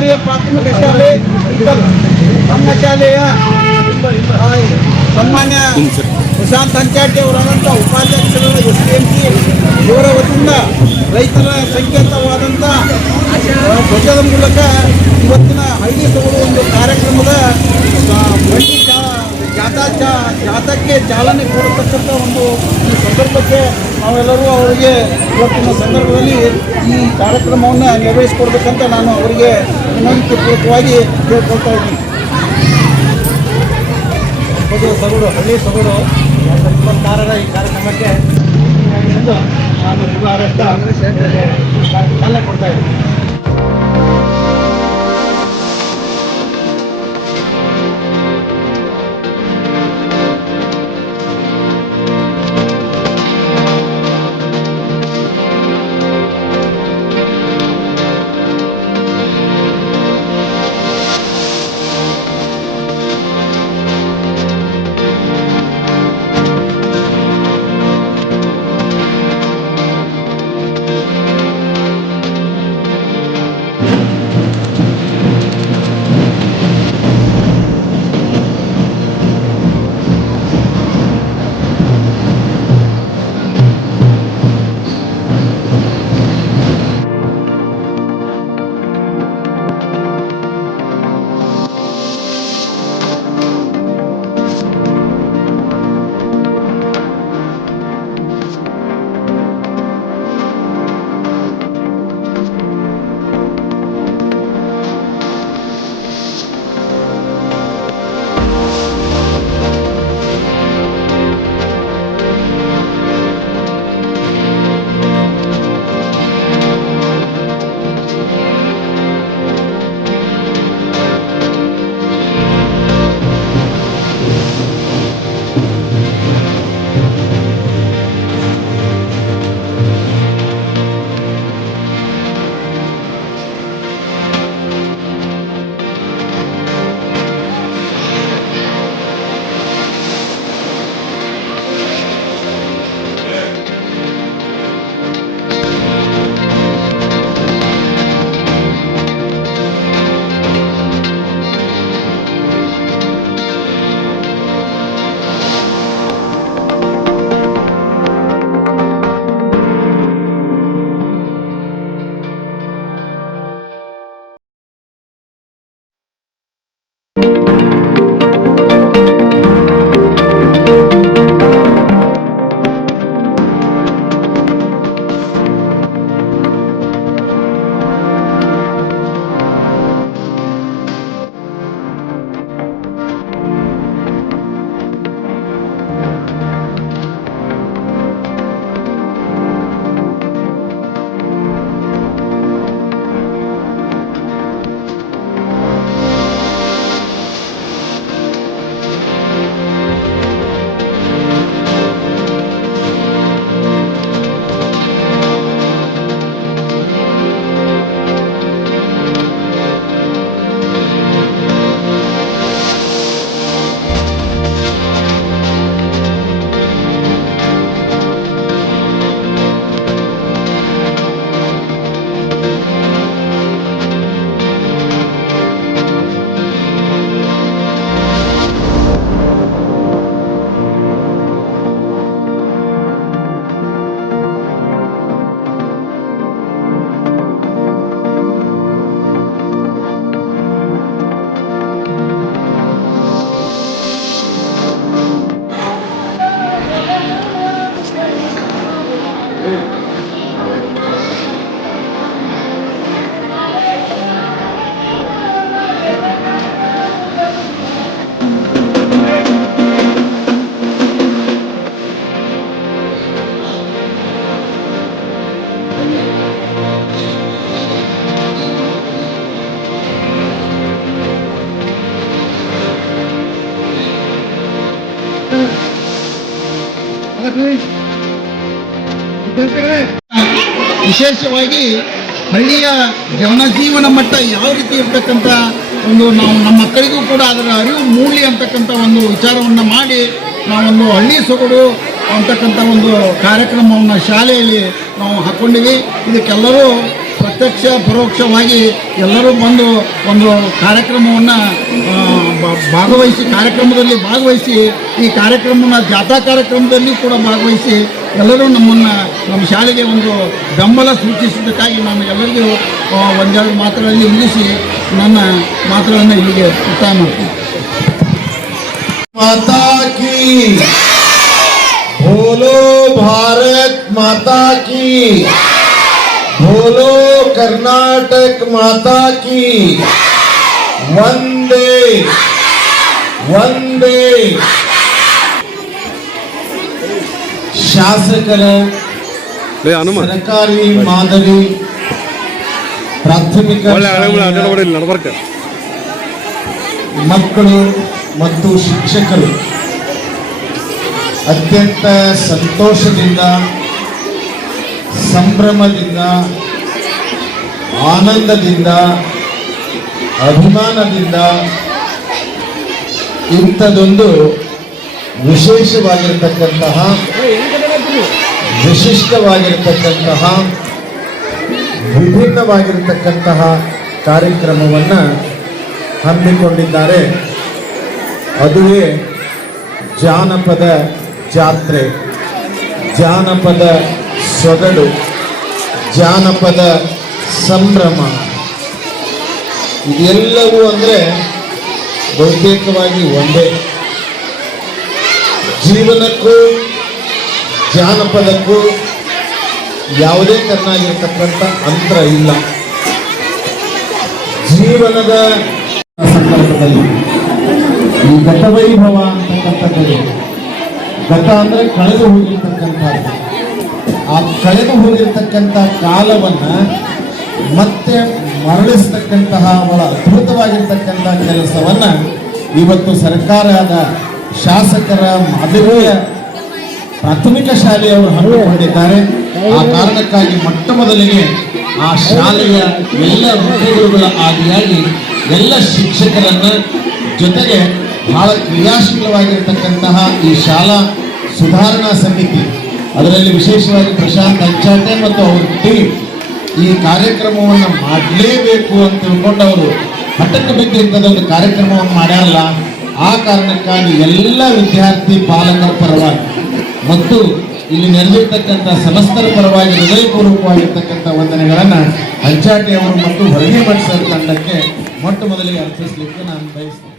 ಮಾದರಿಯ ಪ್ರಾಥಮಿಕ ಶಾಲೆ ನಮ್ಮ ಶಾಲೆಯ ಸನ್ಮಾನ್ಯ ಪ್ರಶಾಂತ್ ಹಂಚಾಟಿ ಅವರಾದಂಥ ಉಪಾಧ್ಯಕ್ಷರು SPMC ಇವರ ವತಿಯಿಂದ ರೈತರ ಸಂಕೇತವಾದಂಥ ಧ್ವಜದ ಮೂಲಕ ಇವತ್ತಿನ ಹಳ್ಳಿ ಸೊಗಡು ಒಂದು ಕಾರ್ಯಕ್ರಮದ ಜಾಥಾಕ್ಕೆ ಚಾಲನೆ ಕೊಡತಕ್ಕಂಥ ಒಂದು ಈ ಸಂದರ್ಭಕ್ಕೆ ನಾವೆಲ್ಲರೂ ಅವರಿಗೆ ಇವತ್ತಿನ ಸಂದರ್ಭದಲ್ಲಿ ಈ ಕಾರ್ಯಕ್ರಮವನ್ನು ನಿರ್ವಹಿಸಿಕೊಡ್ಬೇಕಂತ ನಾನು ಅವರಿಗೆ ವಿನಂತಿಪೂರ್ವಕವಾಗಿ ಕೇಳ್ಕೊಳ್ತಾ ಇದ್ದೀನಿ. ಸೊಗಡು ಹಳ್ಳಿ ಸೊಗಡು 26ರ ಈ ಕಾರ್ಯಕ್ರಮಕ್ಕೆ ನಾನು ಚಾಲನೆ ಕೊಡ್ತಾ ಇದ್ದೀನಿ. ವಿಶೇಷವಾಗಿ ಹಳ್ಳಿಯ ಜನಜೀವನ ಮಟ್ಟ ಯಾವ ರೀತಿ ಇರ್ತಕ್ಕಂಥ ಒಂದು ನಾವು ನಮ್ಮ ಮಕ್ಕಳಿಗೂ ಕೂಡ ಅದರ ಅರಿವು ಮೂಡಲಿ ಅಂತಕ್ಕಂಥ ಒಂದು ವಿಚಾರವನ್ನು ಮಾಡಿ ನಾವೊಂದು ಹಳ್ಳಿ ಸೊಗಡು ಅಂತಕ್ಕಂಥ ಒಂದು ಕಾರ್ಯಕ್ರಮವನ್ನು ಶಾಲೆಯಲ್ಲಿ ನಾವು ಹಾಕ್ಕೊಂಡಿವಿ. ಇದಕ್ಕೆಲ್ಲರೂ ಪ್ರತ್ಯಕ್ಷ ಪರೋಕ್ಷವಾಗಿ ಎಲ್ಲರೂ ಬಂದು ಒಂದು ಕಾರ್ಯಕ್ರಮವನ್ನು ಕಾರ್ಯಕ್ರಮದಲ್ಲಿ ಭಾಗವಹಿಸಿ ಈ ಕಾರ್ಯಕ್ರಮನ ಜಾಥಾ ಕಾರ್ಯಕ್ರಮದಲ್ಲಿ ಕೂಡ ಭಾಗವಹಿಸಿ ಎಲ್ಲರೂ ನಮ್ಮ ಶಾಲೆಗೆ ಒಂದು ಬೆಂಬಲ ಸೂಚಿಸಿದ್ದಕ್ಕಾಗಿ ನಾನು ಎಲ್ಲರಿಗೂ ಒಂದೆರಡು ಮಾತುಗಳಲ್ಲಿ ನಿಲ್ಲಿಸಿ ನನ್ನ ಮಾತುಗಳನ್ನು ಇಲ್ಲಿಗೆ ಮುಕ್ತಾಯ ಮಾಡ್ತೀನಿ. माता की बोलो, भारत माता की बोलो, कर्नाटक माता की वंदे वंदे. ಶಾಸಕರ ಸರ್ಕಾರಿ ಮಾದರಿ ಪ್ರಾಥಮಿಕ ಮಕ್ಕಳು ಮತ್ತು ಶಿಕ್ಷಕರು ಅತ್ಯಂತ ಸಂತೋಷದಿಂದ, ಸಂಭ್ರಮದಿಂದ, ಆನಂದದಿಂದ, ಅಭಿಮಾನದಿಂದ ಇಂಥದೊಂದು ವಿಶೇಷವಾಗಿರತಕ್ಕಂತಹ, ವಿಶಿಷ್ಟವಾಗಿರತಕ್ಕಂತಹ, ವಿಭಿನ್ನವಾಗಿರತಕ್ಕಂತಹ ಕಾರ್ಯಕ್ರಮವನ್ನು ಹಮ್ಮಿಕೊಂಡಿದ್ದಾರೆ. ಅದುವೇ ಜಾನಪದ ಜಾತ್ರೆ, ಜಾನಪದ ಸೊಗಡು, ಜಾನಪದ ಸಂಭ್ರಮ. ಇದೆಲ್ಲವೂ ಅಂದರೆ ಬಹುತೇಕವಾಗಿ ಒಂದೇ. ಜೀವನಕ್ಕೂ ಜಾನಪದಕ್ಕೂ ಯಾವುದೇ ತರನಾಗಿರ್ತಕ್ಕಂಥ ಅಂತರ ಇಲ್ಲ. ಜೀವನದ ಸಂದರ್ಭದಲ್ಲಿ ಈ ಗತವೈಭವ ಅಂತಕ್ಕಂಥದ್ದು, ಗತ ಅಂದರೆ ಕಳೆದು ಹೋಗಿರ್ತಕ್ಕಂಥದ್ದು, ಆ ಕಳೆದು ಹೋಗಿರ್ತಕ್ಕಂಥ ಕಾಲವನ್ನು ಮತ್ತೆ ಮರಳಿಸ್ತಕ್ಕಂತಹ ಬಹಳ ಅದ್ಭುತವಾಗಿರ್ತಕ್ಕಂಥ ಕೆಲಸವನ್ನು ಇವತ್ತು ಸರ್ಕಾರದ ಶಾಸಕರ ಮಾದರಿಯ ಪ್ರಾಥಮಿಕ ಶಾಲೆಯವರು ಹಮ್ಮಿಕೊಂಡಿದ್ದಾರೆ. ಆ ಕಾರಣಕ್ಕಾಗಿ ಮೊಟ್ಟ ಮೊದಲಿಗೆ ಆ ಶಾಲೆಯ ಎಲ್ಲ ವೃತ್ತಿಗುರುಗಳ ಆದಿಯಾಗಿ ಎಲ್ಲ ಶಿಕ್ಷಕರನ್ನ, ಜೊತೆಗೆ ಬಹಳ ಕ್ರಿಯಾಶೀಲವಾಗಿರ್ತಕ್ಕಂತಹ ಈ ಶಾಲಾ ಸುಧಾರಣಾ ಸಮಿತಿ, ಅದರಲ್ಲಿ ವಿಶೇಷವಾಗಿ ಪ್ರಶಾಂತ್ ಅಂಚಾಟೆ ಮತ್ತು ಅವ್ರ ಟೀಮ್ ಈ ಕಾರ್ಯಕ್ರಮವನ್ನು ಮಾಡಲೇಬೇಕು ಅಂತ ತಿಳ್ಕೊಂಡು ಅವರು ಹಠಕ್ಕೆ ಬಿದ್ದು ಇಂಥದ್ದೊಂದು ಕಾರ್ಯಕ್ರಮವನ್ನು ಮಾಡ್ಯಾರಲ್ಲ. ಆ ಕಾರಣಕ್ಕಾಗಿ ಎಲ್ಲ ವಿದ್ಯಾರ್ಥಿ ಪಾಲಕರ ಪರವಾಗಿ ಮತ್ತು ಇಲ್ಲಿ ನೆರೆದಿರ್ತಕ್ಕಂಥ ಸಮಸ್ತರ ಪರವಾಗಿ ಹೃದಯಪೂರ್ವಕವಾಗಿರ್ತಕ್ಕಂಥ ವಂದನೆಗಳನ್ನು ಅಂಚಾಟೆ ಅವರು ಮತ್ತು ಹೊರಗೆ ಮಠ ತಂಡಕ್ಕೆ ಮೊಟ್ಟ ಮೊದಲಿಗೆ ಅರ್ಪಿಸಲಿಕ್ಕೆ ನಾನು ಬಯಸ್ತೇನೆ.